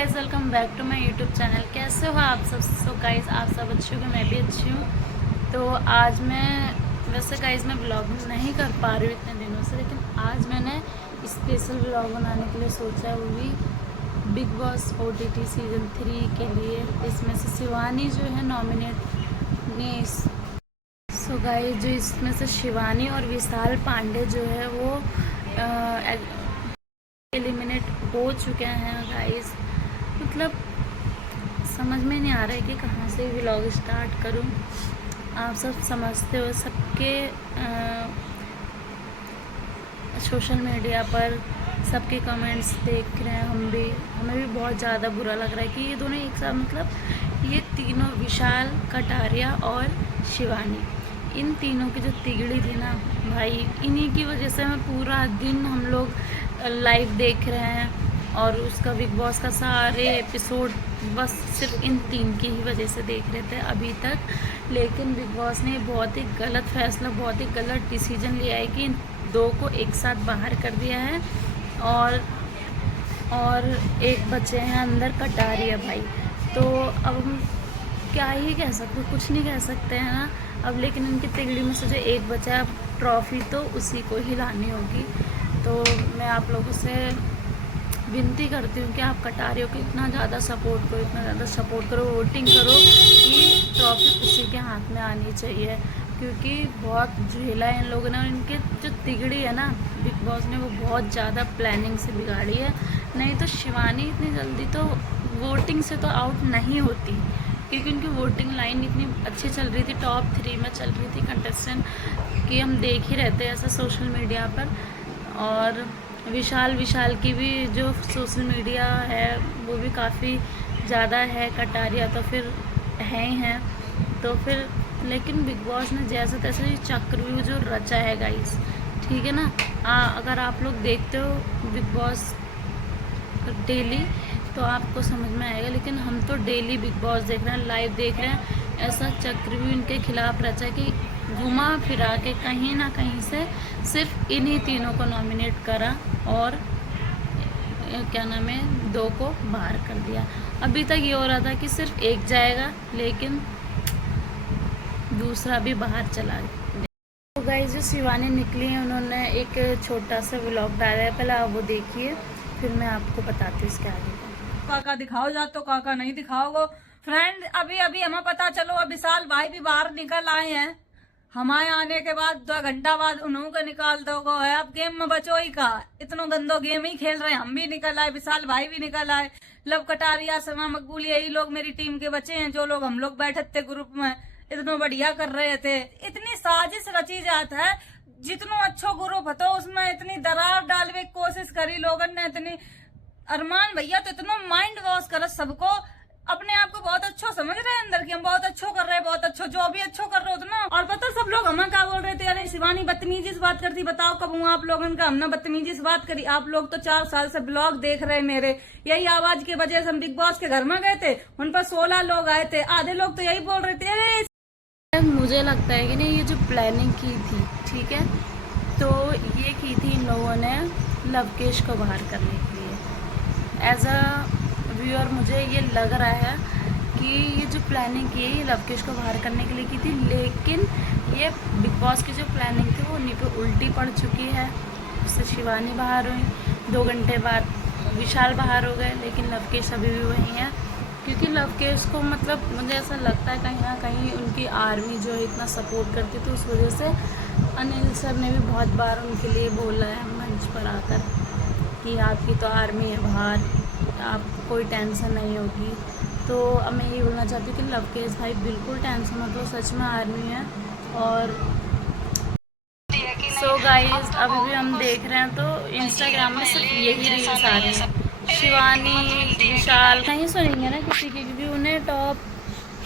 Guys, welcome back to my YouTube channel. कैसे हो आप सब? गाइज़, आप सब अच्छे हो? मैं भी अच्छी हूँ। तो आज मैं वैसे गाइज़ मैं ब्लॉग नहीं कर पा रही हूँ इतने दिनों से, लेकिन आज मैंने स्पेशल ब्लॉग बनाने के लिए सोचा, वो भी बिग बॉस OTT सीज़न 3 के लिए। इसमें से शिवानी जो है नॉमिनेट ने सो गाइस, जो इसमें से शिवानी और विशाल पांडे जो है वो एलिमिनेट हो चुके हैं गाइस। मतलब समझ में नहीं आ रहा है कि कहाँ से व्लॉग स्टार्ट करूं। आप सब समझते हो, सबके सोशल मीडिया पर सबके कमेंट्स देख रहे हैं, हमें भी बहुत ज़्यादा बुरा लग रहा है कि ये दोनों एक साथ, मतलब ये तीनों, विशाल, कटारिया और शिवानी, इन तीनों की जो तिगड़ी थी ना भाई, इन्हीं की वजह से मैं पूरा दिन हम लोग लाइव देख रहे हैं और उसका बिग बॉस का सारे एपिसोड बस सिर्फ इन तीन की ही वजह से देख रहे थे अभी तक। लेकिन बिग बॉस ने बहुत ही गलत फैसला, बहुत ही गलत डिसीजन लिया है कि इन दो को एक साथ बाहर कर दिया है और एक बचे हैं अंदर, कटारिया भाई। तो अब हम क्या ही कह सकते, कुछ नहीं कह सकते हैं ना अब। लेकिन इनकी तिगड़ी में से जो एक बचा है, ट्रॉफी तो उसी को ही लानी होगी। तो मैं आप लोगों से विनती करती हूँ कि आप कटारियों को इतना ज़्यादा सपोर्ट करो, इतना ज़्यादा सपोर्ट करो, वोटिंग करो कि ट्रॉफी उसी के हाथ में आनी चाहिए, क्योंकि बहुत झेला है इन लोगों ने। और इनके जो तिगड़ी है ना बिग बॉस ने, वो बहुत ज़्यादा प्लानिंग से बिगाड़ी है। नहीं तो शिवानी इतनी जल्दी तो वोटिंग से तो आउट नहीं होती, क्योंकि उनकी वोटिंग लाइन इतनी अच्छी चल रही थी, टॉप 3 में चल रही थी कंटेस्टेंट कि हम देख ही रहते हैं ऐसा सोशल मीडिया पर। और विशाल की भी जो सोशल मीडिया है वो भी काफ़ी ज़्यादा है, कटारिया तो फिर है ही हैं। तो फिर लेकिन बिग बॉस ने जैसे तैसे ये चक्रव्यूह जो रचा है गाइस, ठीक है ना। अगर आप लोग देखते हो बिग बॉस डेली तो आपको समझ में आएगा, लेकिन हम तो डेली बिग बॉस देख रहे हैं, लाइव देख रहे हैं। ऐसा चक्रव्यूह इनके खिलाफ रचा कि घुमा फिरा के कहीं ना कहीं से सिर्फ इन्हीं तीनों को नॉमिनेट करा और क्या नाम है, दो को बाहर कर दिया। अभी तक ये हो रहा था कि सिर्फ एक जाएगा, लेकिन दूसरा भी बाहर चला गया। तो गाइस, जो शिवानी निकली है, उन्होंने एक छोटा सा व्लॉग डाला है, पहले आप वो देखिए, फिर मैं आपको बताती हूँ इसके आगे का। काका दिखाओ जा तो काका नहीं दिखाओगे फ्रेंड। अभी अभी हमें पता चलो अब विशाल भाई भी बाहर निकल आए हैं। हमारे आने के बाद 2 घंटा बाद उन्हों को निकाल दोगे है। अब गेम में बचो ही का, इतना गंदो गेम ही खेल रहे हैं। हम भी निकल आए, विशाल भाई भी निकल आए, लव कटारिया, समा मकबूल, यही लोग मेरी टीम के बचे हैं, जो लोग हम लोग बैठे थे ग्रुप में, इतना बढ़िया कर रहे थे। इतनी साजिश रची जात है, जितना अच्छो ग्रुप હતો उसमें इतनी दरार डालने की कोशिश करी लोगों ने। इतनी अरमान भैया तो इतना माइंड वॉश कर सबको, अपने आप को बहुत अच्छा समझ रहे हैं अंदर की, हम बहुत अच्छो कर रहे हैं, बहुत अच्छो, जो भी अच्छो कर रहे हो ना। और पता सब लोग हमें क्या बोल रहे थे, अरे शिवानी बदतमीजी से बात करती, बताओ कब हूँ आप लोगों का हमने बदतमीजी से बात करी? आप लोग तो 4 साल से ब्लॉग देख रहे मेरे, यही आवाज की वजह से हम बिग बॉस के घर में गए थे, उन पर 16 लोग आए थे, आधे लोग तो यही बोल रहे थे अरे। मुझे लगता है कि नहीं, ये जो प्लानिंग की थी, ठीक है, तो ये की थी इन लोगों ने लवकेश को बाहर करने के लिए। एज अ व्यूअर मुझे ये लग रहा है कि ये जो प्लानिंग की है, ये लवकेश को बाहर करने के लिए की थी। लेकिन ये बिग बॉस की जो प्लानिंग थी वो उन्हीं पे उल्टी पड़ चुकी है। उससे शिवानी बाहर हुई, 2 घंटे बाद विशाल बाहर हो गए, लेकिन लवकेश अभी भी वहीं है। क्योंकि लवकेश को, मतलब मुझे ऐसा लगता है कहीं ना कहीं उनकी आर्मी जो है इतना सपोर्ट करती थी, उस वजह से अनिल सर ने भी बहुत बार उनके लिए बोला है मंच पर आकर कि आपकी तो आर्मी है बाहर, आप कोई टेंशन नहीं होगी। तो अब मैं ये बोलना चाहती हूँ कि लवकेश भाई बिल्कुल टेंशन मत लो, सच में आर्मी है। और सो गाइस, अभी भी हम देख रहे हैं तो इंस्टाग्राम में सिर्फ यही रील्स आ रही हैं। शिवानी, विशाल नहीं सुनेंगे ना किसी की, क्योंकि उन्हें टॉप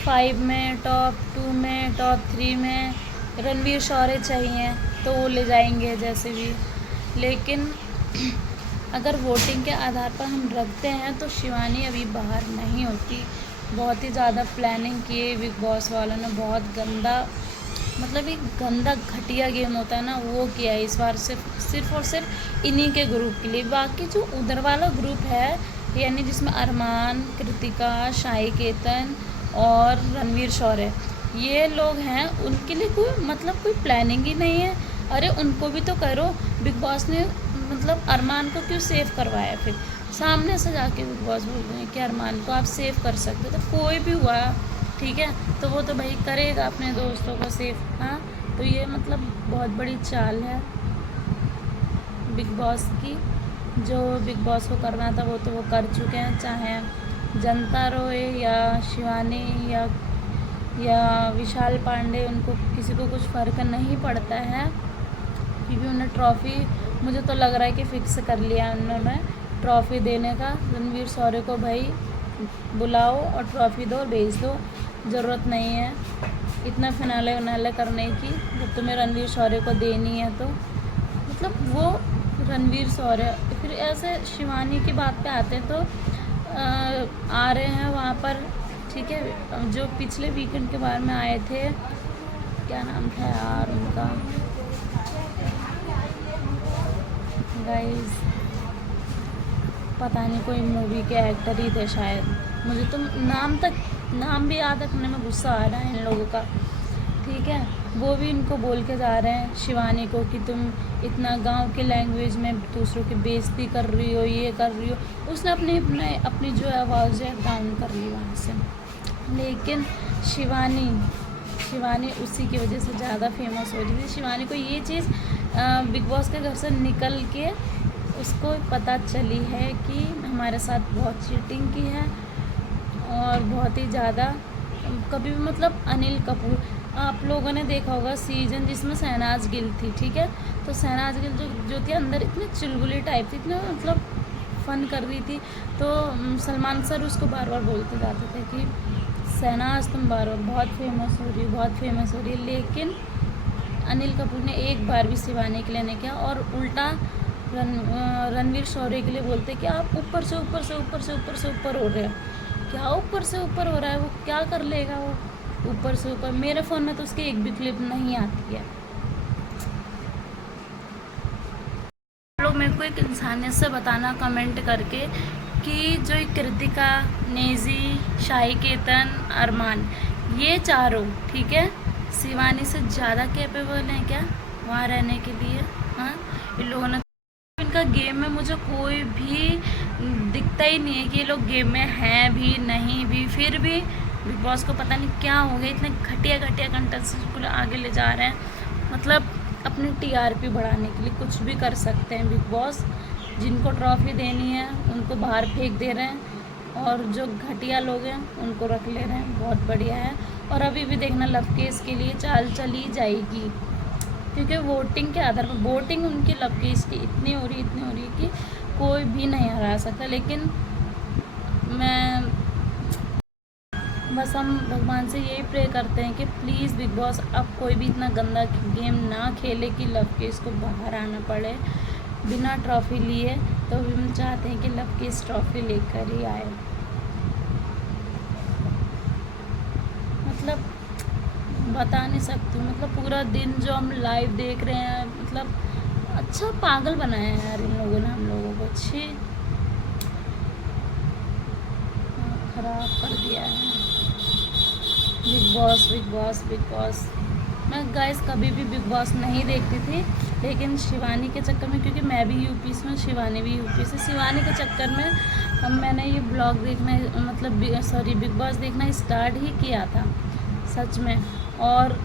5 में, टॉप 2 में, टॉप 3 में रणवीर शौर्य चाहिए, तो वो ले जाएंगे जैसे भी। लेकिन अगर वोटिंग के आधार पर हम रखते हैं तो शिवानी अभी बाहर नहीं होती। बहुत ही ज़्यादा प्लानिंग की है बिग बॉस वालों ने, बहुत गंदा, मतलब एक गंदा घटिया गेम होता है ना, वो किया है इस बार, सिर्फ और सिर्फ इन्हीं के ग्रुप के लिए। बाकी जो उधर वाला ग्रुप है यानी जिसमें अरमान, कृतिका, शाही केतन और रणवीर शौर्य ये लोग हैं, उनके लिए कोई मतलब कोई प्लानिंग ही नहीं है। अरे उनको भी तो करो, बिग बॉस ने मतलब अरमान को क्यों सेव करवाया? फिर सामने से जाके बिग बॉस बोल रहे हैं कि अरमान को आप सेव कर सकते हो, तो कोई भी हुआ ठीक है तो वो तो भाई करेगा अपने दोस्तों को सेव। हाँ, तो ये मतलब बहुत बड़ी चाल है बिग बॉस की। जो बिग बॉस को करना था वो तो वो कर चुके हैं, चाहे जनता रोए या शिवानी या विशाल पांडे, उनको किसी को कुछ फ़र्क नहीं पड़ता है, क्योंकि उन्हें ट्रॉफ़ी मुझे तो लग रहा है कि फ़िक्स कर लिया उन्होंने ट्रॉफ़ी देने का। रणवीर शौर्य को भाई बुलाओ और ट्रॉफ़ी दो, भेज दो, ज़रूरत नहीं है इतना फिनाले उनाले करने की। जब तुम्हें रणवीर शौर्य को देनी है तो मतलब वो रणवीर शौर्य। फिर ऐसे शिवानी की बात पे आते हैं तो आ रहे हैं वहाँ पर, ठीक है, जो पिछले वीकेंड के बारे में आए थे, क्या नाम था यार उनका गाइस, पता नहीं, कोई मूवी के एक्टर ही थे शायद, मुझे तो नाम भी याद रखने में गुस्सा आ रहा है इन लोगों का, ठीक है। वो भी इनको बोल के जा रहे हैं शिवानी को कि तुम इतना गांव के लैंग्वेज में दूसरों की बेइज्जती कर रही हो, ये कर रही हो। उसने अपनी जो आवाज़ है डाउन कर ली वहाँ से, लेकिन शिवानी उसी की वजह से ज़्यादा फेमस हो रही थी। शिवानी को ये चीज़ बिग बॉस के घर से निकल के उसको पता चली है कि हमारे साथ बहुत चीटिंग की है और बहुत ही ज़्यादा। कभी भी मतलब अनिल कपूर, आप लोगों ने देखा होगा सीजन जिसमें शहनाज गिल थी, ठीक है, तो शहनाज गिल जो थी अंदर इतनी चुलबुली टाइप थी, इतना मतलब फ़न कर रही थी, तो सलमान सर उसको बार बार बोलते जाते थे कि शहनाज तुम बार बार बहुत फेमस हो रही है, लेकिन अनिल कपूर ने एक बार भी शिवानी के लिए नहीं किया, और उल्टा रणवीर शौर्य के लिए बोलते कि आप ऊपर से ऊपर हो रहे हो। क्या ऊपर से ऊपर हो रहा है? वो क्या कर लेगा वो ऊपर से ऊपर? मेरे फ़ोन में तो उसकी एक भी क्लिप नहीं आती है। लोग मेरे को एक इंसानियत से बताना कमेंट करके कि जो कृतिका, नेजी, शाही केतन, अरमान, ये चारों ठीक है शिवानी से ज़्यादा कैपेबल हैं क्या वहाँ रहने के लिए? हाँ, इन लोगों ने इनका गेम में मुझे कोई भी दिखता ही नहीं है कि ये लोग गेम में हैं भी नहीं भी। फिर भी बिग बॉस को पता नहीं क्या हो गया, इतने घटिया कंटेस्टेंट्स को आगे ले जा रहे हैं। मतलब अपनी टीआरपी बढ़ाने के लिए कुछ भी कर सकते हैं बिग बॉस। जिनको ट्रॉफी देनी है उनको बाहर फेंक दे रहे हैं, और जो घटिया लोग हैं उनको रख ले रहे हैं। बहुत बढ़िया है। और अभी भी देखना लव केस के लिए चाल चली जाएगी, क्योंकि वोटिंग के आधार पर वोटिंग उनकी लव केस की इतनी हो रही है कि कोई भी नहीं हरा सकता। लेकिन बस हम भगवान से यही प्रे करते हैं कि प्लीज़ बिग बॉस अब कोई भी इतना गंदा गेम ना खेले कि लव केस को बाहर आना पड़े बिना ट्रॉफ़ी लिए। तो हम चाहते हैं कि लव केस ट्रॉफ़ी लेकर ही आए। मतलब बता नहीं सकती, मतलब पूरा दिन जो हम लाइव देख रहे हैं, मतलब अच्छा पागल बनाया है यार इन लोगों ने हम लोगों को, अच्छी ख़राब कर दिया है बिग बॉस। मैं गाइस कभी भी बिग बॉस नहीं देखती थी, लेकिन शिवानी के चक्कर में, क्योंकि मैं भी यूपी से हूँ, शिवानी भी यूपी से, शिवानी के चक्कर में मैंने ये ब्लॉग देखना मतलब बिग बॉस देखना स्टार्ट ही किया था सच में। और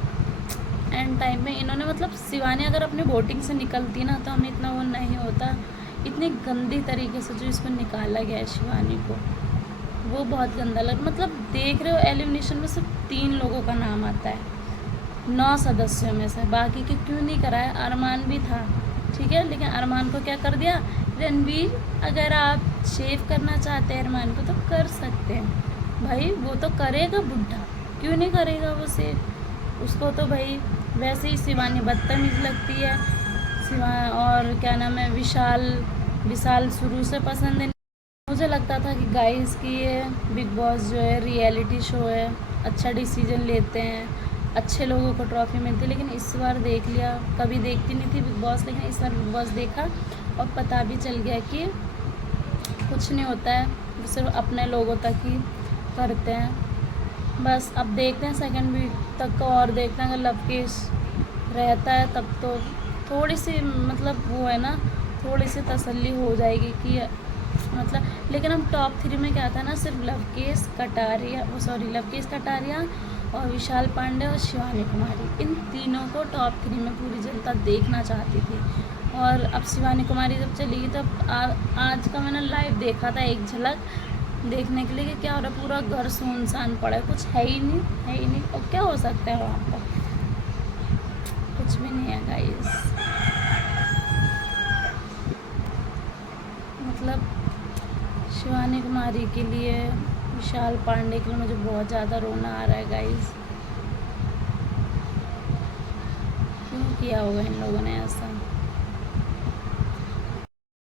एंड टाइम में इन्होंने मतलब शिवानी अगर अपनी वोटिंग से निकलती ना तो हमें इतना वो नहीं होता। इतनी गंदी तरीके से जो इसको निकाला गया है शिवानी को, वो बहुत गंदा लग। मतलब देख रहे हो एलिमिनेशन में सिर्फ 3 लोगों का नाम आता है 9 सदस्यों में से, बाकी के क्यों नहीं कराया? अरमान भी था, ठीक है, लेकिन अरमान को क्या कर दिया? रणवीर, अगर आप शेव करना चाहते हैं अरमान को तो कर सकते हैं भाई, वो तो करेगा बुढ़ा, क्यों नहीं करेगा वो सेव? उसको तो भाई वैसे ही शिवानी बदतमीज़ लगती है। और क्या नाम है, विशाल शुरू से पसंद है। मुझे लगता था कि गाइस कि ये बिग बॉस जो है रियलिटी शो है, अच्छा डिसीजन लेते हैं, अच्छे लोगों को ट्रॉफी मिलती है, लेकिन इस बार देख लिया, कभी देखती नहीं थी बिग बॉस, लेकिन इस बार बिग बॉस देखा और पता भी चल गया कि कुछ नहीं होता है। वो सिर्फ अपने लोगों तक ही करते हैं। बस अब देखते हैं सेकंड वीक तक का और देखते हैं, अगर लव केस रहता है तब तो थोड़ी सी मतलब वो है ना, थोड़ी सी तसल्ली हो जाएगी कि मतलब। लेकिन हम टॉप 3 में क्या था ना, सिर्फ लव केस कटारिया और विशाल पांडे और शिवानी कुमारी, इन तीनों को टॉप 3 में पूरी जनता देखना चाहती थी। और अब शिवानी कुमारी जब चली तब आज का मैंने लाइव देखा था एक झलक देखने के लिए कि क्या हो रहा है। पूरा घर सुनसान पड़ा है, कुछ है ही नहीं। और क्या हो सकता है वहाँ पर, कुछ भी नहीं है गाइस। मतलब शिवानी कुमारी के लिए, विशाल पांडे के लिए मुझे बहुत ज़्यादा रोना आ रहा है गाइस। क्यों किया होगा इन लोगों ने ऐसा।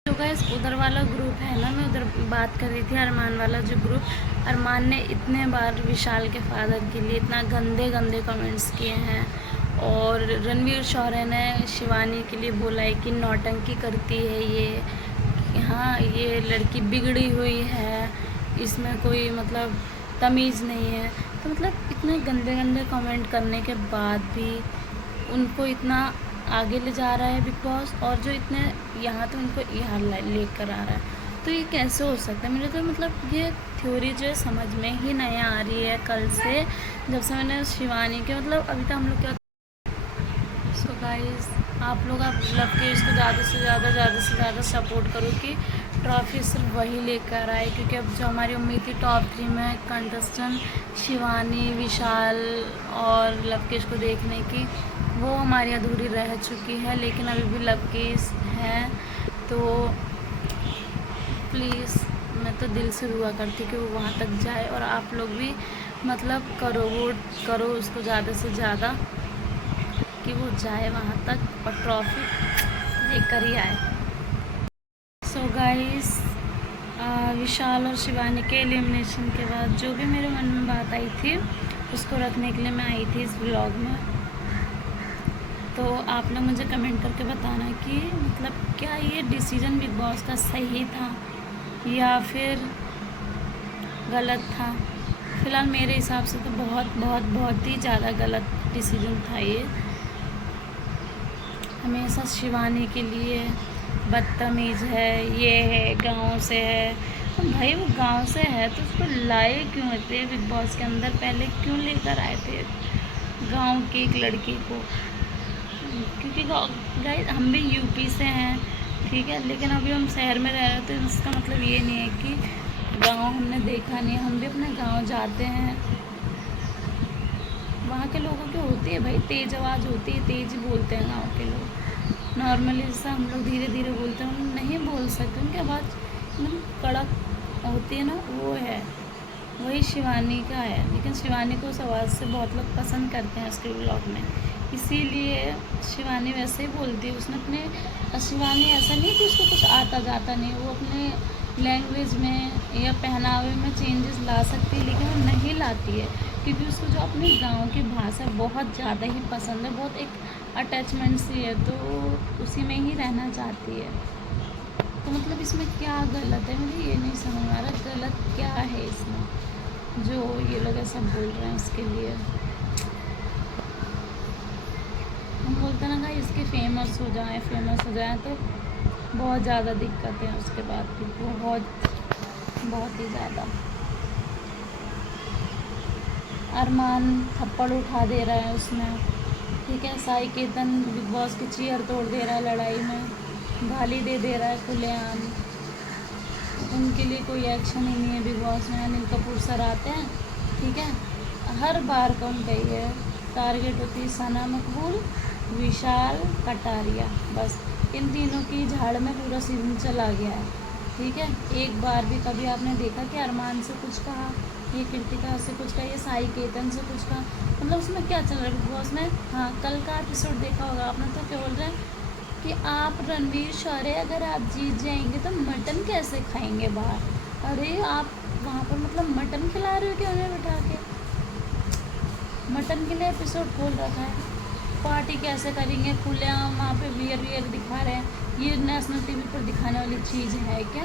तो गाइस उधर वाला ग्रुप है ना, मैं उधर बात कर रही थी, अरमान वाला जो ग्रुप, अरमान ने इतने बार विशाल के फादर के लिए इतना गंदे कमेंट्स किए हैं। और रणवीर शौर्य ने शिवानी के लिए बोला है कि नौटंकी करती है ये, हाँ ये लड़की बिगड़ी हुई है, इसमें कोई मतलब तमीज़ नहीं है। तो मतलब इतने गंदे कमेंट करने के बाद भी उनको इतना आगे ले जा रहा है बिग बॉस, और जो इतने यहाँ तो उनको यहाँ लेकर आ रहा है, तो ये कैसे हो सकता है। मुझे तो मतलब ये थ्योरी जो है समझ में ही नहीं आ रही है कल से, जब से मैंने शिवानी के मतलब अभी तक हम लोग क्या। सो गाइस आप लोग अब लव के इसको ज़्यादा से ज़्यादा सपोर्ट करो कि ट्रॉफी सिर्फ वही लेकर आए, क्योंकि अब जो हमारी उम्मीद थी टॉप 3 में कंटेस्टेंट शिवानी, विशाल और लवकेश को देखने की, वो हमारी अधूरी रह चुकी है। लेकिन अभी भी लवकेश है, तो प्लीज़ मैं तो दिल से दुआ करती कि वो वहाँ तक जाए, और आप लोग भी मतलब वोट करो उसको ज़्यादा से ज़्यादा कि वो जाए वहाँ तक और ट्रॉफी लेकर ही आए। सो गाइस विशाल और शिवानी के एलिमिनेशन के बाद जो भी मेरे मन में बात आई थी उसको रखने के लिए मैं आई थी इस व्लॉग में। तो आप लोग मुझे कमेंट करके बताना कि मतलब क्या ये डिसीजन बिग बॉस का सही था या फिर गलत था। फ़िलहाल मेरे हिसाब से तो बहुत ही ज़्यादा गलत डिसीजन था ये। हमेशा शिवानी के लिए बदतमीज़ है, ये है, गांव से है। तो भाई वो गांव से है तो उसको लाए क्यों थे बिग बॉस के अंदर, पहले क्यों लेकर आए थे गांव की एक लड़की को। क्योंकि गाइस हम भी यूपी से हैं, ठीक है, लेकिन अभी हम शहर में रह रहे हैं, तो इसका मतलब ये नहीं है कि गांव हमने देखा नहीं। हम भी अपने गांव जाते हैं, वहाँ के लोगों की होती है भाई तेज़ आवाज़ होती है, तेज़ ही बोलते हैं गाँव के लोग। नॉर्मली जैसा हम लोग धीरे धीरे बोलते हैं, हम नहीं बोल सकते, उनकी आवाज़ एकदम कड़क होती है ना, वो है, वही शिवानी का है। लेकिन शिवानी को उस आवाज़ से बहुत लोग पसंद करते हैं उसके व्लॉग में, इसीलिए शिवानी वैसे ही बोलती है। उसने अपने शिवानी ऐसा नहीं कि उसको कुछ आता जाता नहीं, वो अपने लैंग्वेज में या पहनावे में चेंजेस ला सकती है, लेकिन वो नहीं लाती है क्योंकि उसको जो अपने गांव की भाषा बहुत ज़्यादा ही पसंद है, बहुत एक अटैचमेंट सी है, तो उसी में ही रहना चाहती है। तो मतलब इसमें क्या गलत है, मुझे ये नहीं समझ आ रहा गलत क्या है इसमें जो ये लोग ऐसा बोल रहे हैं उसके लिए। हम बोलते हैं ना इसके फेमस हो जाए तो बहुत ज़्यादा दिक्कत है उसके बाद भी, बहुत ही ज़्यादा। अरमान थप्पड़ उठा दे रहा है उसमें, ठीक है, साई केतन बिग बॉस की चेयर तोड़ दे रहा है लड़ाई में, गाली दे रहा है खुलेआम। उनके लिए कोई एक्शन ही नहीं है बिग बॉस में। अनिल कपूर सर आते हैं, ठीक है, हर बार का उनका ही है टारगेट होती है सना मकबूल, विशाल, कटारिया, बस इन तीनों की झाड़ में पूरा सीजन चला गया है, ठीक है। एक बार भी कभी आपने देखा कि अरमान से कुछ कहा, ये कृतिका से कुछ कहा, ये साई केतन से कुछ कहा, मतलब उसमें क्या चल रहा है बिग बॉस में। हाँ कल का एपिसोड देखा होगा आपने, तो क्या बोल रहे हैं कि आप रणवीर शौर्य अगर आप जीत जाएंगे तो मटन कैसे खाएंगे बाहर। अरे आप वहाँ पर मतलब मटन खिला रहे हो क्या उन्हें बिठा के, मटन के लिए एपिसोड खोल रखा है। पार्टी कैसे करेंगे खुलेआम, वहाँ पे वियर दिखा रहे हैं, ये नेशनल टीवी पर दिखाने वाली चीज़ है क्या।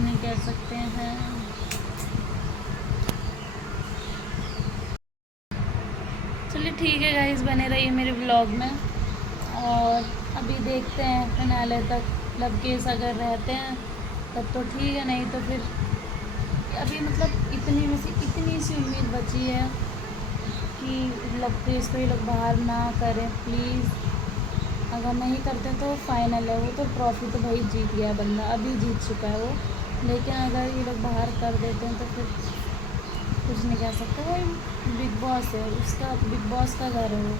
कुछ नहीं कह सकते हैं। चलिए ठीक है गाइस, बने रहिए मेरे ब्लॉग में। और अभी देखते हैं फिनाले तक, लब केस अगर रहते हैं तब तो ठीक है, नहीं तो फिर अभी मतलब इतनी में से इतनी सी उम्मीद बची है कि लब केस को ये लोग बाहर ना करें प्लीज़। अगर नहीं करते तो फाइनल है वो, तो ट्रॉफी तो भाई जीत गया बंदा, अभी जीत चुका है वो। लेकिन अगर ये लोग बाहर कर देते हैं तो फिर कुछ नहीं कह सकते, वो बिग बॉस है, उसका बिग बॉस का घर है वो।